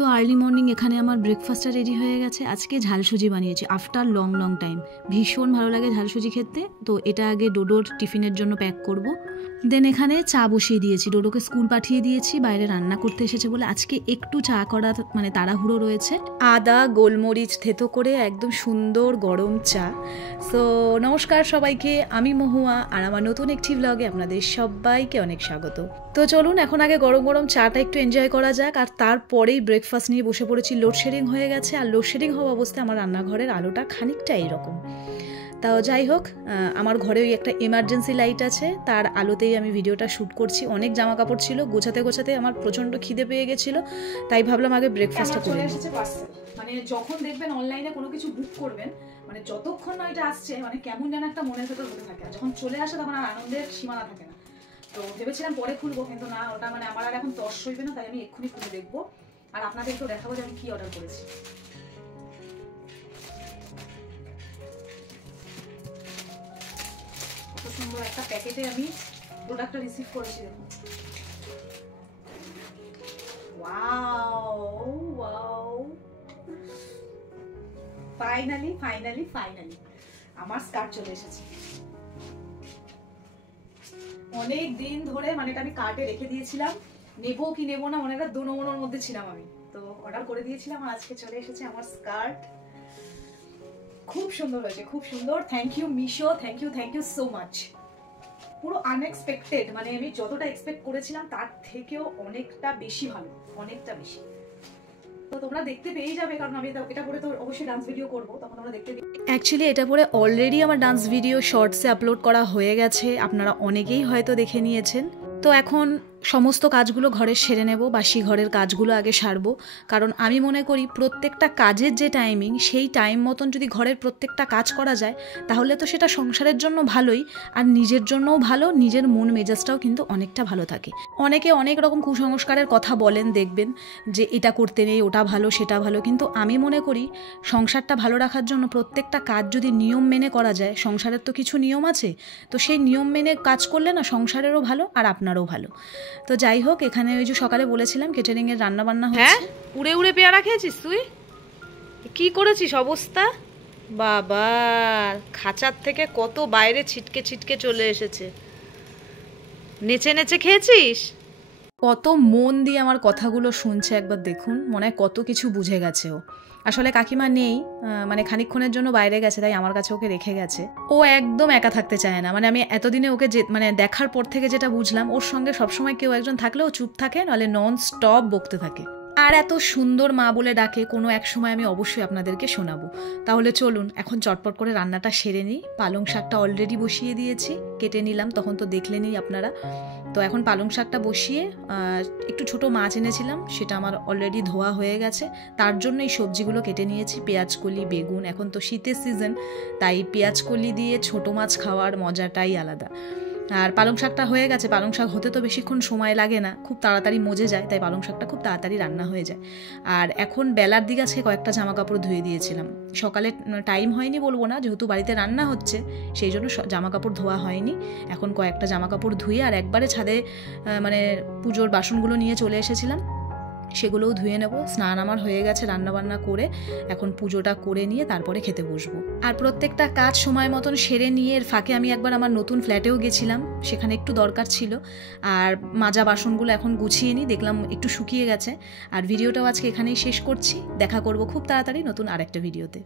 তো early morning এখানে আমার ব্রেকফাস্টটা রেডি হয়ে গেছে। আজকে ঝালসুজি বানিয়েছি আফটার লং টাইম। ভীষণ ভালো লাগে ঝালসুজি খেতে। তো এটা আগে ডোডোর টিফিনের জন্য প্যাক করব। দেন এখানে চা বসিয়ে দিয়েছি, ডোডোকে স্কুল পাঠিয়ে দিয়েছি, বাইরে রান্না করতে এসেছে বলে আজকে একটু চা করার মানে তাড়াহুড়ো রয়েছে। আদা গোলমরিচ থেতো করে একদম সুন্দর গরম চা। সো নমস্কার সবাইকে, আমি মহুয়া আর আমার নতুন একটি ব্লগে আপনাদের সবাইকে অনেক স্বাগত। তো চলুন এখন আগে গরম গরম চাটা একটু এনজয় করা যাক, আর তারপরেই ব্রেকফাস্ট নিয়ে বসে পড়েছি। লোডশেডিং হয়ে গেছে, আর লোডশেডিং হওয়া অবস্থায় আমার রান্নাঘরের আলোটা খানিকটা এইরকম। তাও যাই হোক, আমার ঘরে ওই একটা এমার্জেন্সি লাইট আছে, তার আলোতেই আমি ভিডিওটা শ্যুট করছি। অনেক জামা কাপড় ছিল, গোছাতে গোছাতে আমার প্রচণ্ড খিদে পেয়ে গেছিলো, তাই ভাবলাম আগে ব্রেকফাস্টটা করে নিই। মানে যখন দেখবেন অনলাইনে কোনো কিছু বুক করবেন, মানে যতক্ষণ না এটা আসছে মানে কেমন যেন একটা মনের ভেতর হতে থাকে, আর যখন চলে আসে তখন আর আনন্দের সীমানা থাকে না। তো ভেবেছিলাম পরে খুলবো, কিন্তু না, ওটা মানে আমার আর এখন তর্স হইবে না, তাই আমি এক্ষুনি খুলে দেখবো আর আপনাদেরকেও দেখাবো যে আমি কি অর্ডার করেছি। কত সুন্দর একটা প্যাকেটে আমি প্রোডাক্টটা রিসিভ করেছি, দেখুন। Wow wow, finally finally finally আমার স্কার্ট চলে এসেছে। অনেক দিন ধরে মানে এটা আমি কার্টে রেখে দিয়েছিলাম, নেবো কি নেবো না, মানে একটা দোনোর মধ্যে ছিলাম আমি। তো অর্ডার করে দিয়েছিলাম আর আজকে চলে এসেছে আমার স্কার্ট। খুব সুন্দর হয়েছে, খুব সুন্দর। Thank you Meesho, thank you so much. পুরো আনএক্সপেক্টেড, মানে আমি যতটা এক্সপেক্ট করেছিলাম তার থেকেও অনেকটা বেশি ভালো, অনেকটা বেশি। তো তোমরা দেখতে পেয়ে যাবে, কারণ আমি এটা পরে তো অবশ্যই ডান্স ভিডিও করবো, তখন তোমরা দেখতে পেয়ে। অ্যাকচুয়ালি এটা পরে অলরেডি আমার ডান্স ভিডিও শর্টসে আপলোড করা হয়ে গেছে, আপনারা অনেকেই হয়তো দেখে নিয়েছেন। তো এখন সমস্ত কাজগুলো ঘরে সেরে নেব, বাসি ঘরের কাজগুলো আগে সারবো, কারণ আমি মনে করি প্রত্যেকটা কাজের যে টাইমিং, সেই টাইম মতন যদি ঘরের প্রত্যেকটা কাজ করা যায় তাহলে তো সেটা সংসারের জন্য ভালোই, আর নিজের জন্যও ভালো, নিজের মন মেজাজটাও কিন্তু অনেকটা ভালো থাকে। অনেকে অনেক রকম কুসংস্কারের কথা বলেন, দেখবেন যে এটা করতে নেই, ওটা ভালো, সেটা ভালো, কিন্তু আমি মনে করি সংসারটা ভালো রাখার জন্য প্রত্যেকটা কাজ যদি নিয়ম মেনে করা যায়, সংসারের তো কিছু নিয়ম আছে, তো সেই নিয়ম মেনে কাজ করলে না সংসারেরও ভালো আর আপনারও ভালো। তো যাই হোক, এখানে ওই যে সকালে বলেছিলাম কেটারিং এর রান্না বান্না হচ্ছে। হ্যাঁ, উড়ে উড়ে পেয়ারা খেয়েছিস তুই? কি করেছিস অবস্থা? বাবা, খাঁচার থেকে কত বাইরে ছিটকে ছিটকে চলে এসেছে। নেচে নেচে খেয়েছিস? কত মন দিয়ে আমার কথাগুলো শুনছে, একবার দেখুন, মনে হয় কত কিছু বুঝে গেছে ও। আসলে কাকিমা নেই, মানে খানিকক্ষণের জন্য বাইরে গেছে, তাই আমার কাছে ওকে রেখে গেছে। ও একদম একা থাকতে চায় না, মানে আমি এতদিনে ওকে মানে দেখার পর থেকে যেটা বুঝলাম, ওর সঙ্গে সবসময় কেউ একজন থাকলে ও চুপ থাকে, নাহলে নন স্টপ বকতে থাকে। আর এত সুন্দর মা বলে ডাকে, কোনো এক সময় আমি অবশ্যই আপনাদেরকে শোনাবো। তাহলে চলুন এখন চটপট করে রান্নাটা সেরে নিই। পালং শাকটা অলরেডি বসিয়ে দিয়েছি, কেটে নিলাম, তখন তো দেখলেনই আপনারা। তো এখন পালং শাকটা বসিয়ে একটু ছোট মাছ এনেছিলাম, সেটা আমার অলরেডি ধোয়া হয়ে গেছে, তার জন্য এই সবজিগুলো কেটে নিয়েছি। পেঁয়াজকলি, বেগুন, এখন তো শীতের সিজন, তাই পেঁয়াজকলি দিয়ে ছোট মাছ খাওয়ার মজাটাই আলাদা। আর পালং শাকটা হয়ে গেছে। পালং শাক হতে তো বেশিক্ষণ সময় লাগে না, খুব তাড়াতাড়ি মজে যায়, তাই পালং শাকটা খুব তাড়াতাড়ি রান্না হয়ে যায়। আর এখন বেলার দিকে আজকে কয়েকটা জামা কাপড় ধুয়ে দিয়েছিলাম। সকালে টাইম হয়নি বলবো না, যেহেতু বাড়িতে রান্না হচ্ছে সেই জন্য জামা কাপড় ধোয়া হয়নি। এখন কয়েকটা জামা কাপড় ধুয়ে আর একবারে ছাদে মানে পুজোর বাসনগুলো নিয়ে চলে এসেছিলাম, সেগুলোও ধুয়ে নেব। স্নান আমার হয়ে গেছে, রান্নাবান্না করে এখন পুজোটা করে নিয়ে তারপরে খেতে বসবো। আর প্রত্যেকটা কাজ সময় মতন সেরে নিয়ে এর ফাঁকে আমি একবার আমার নতুন ফ্ল্যাটেও গেছিলাম, সেখানে একটু দরকার ছিল। আর মাজা বাসনগুলো এখন গুছিয়ে নিই, দেখলাম একটু শুকিয়ে গেছে। আর ভিডিওটাও আজকে এখানেই শেষ করছি, দেখা করব খুব তাড়াতাড়ি নতুন আরেকটা ভিডিওতে।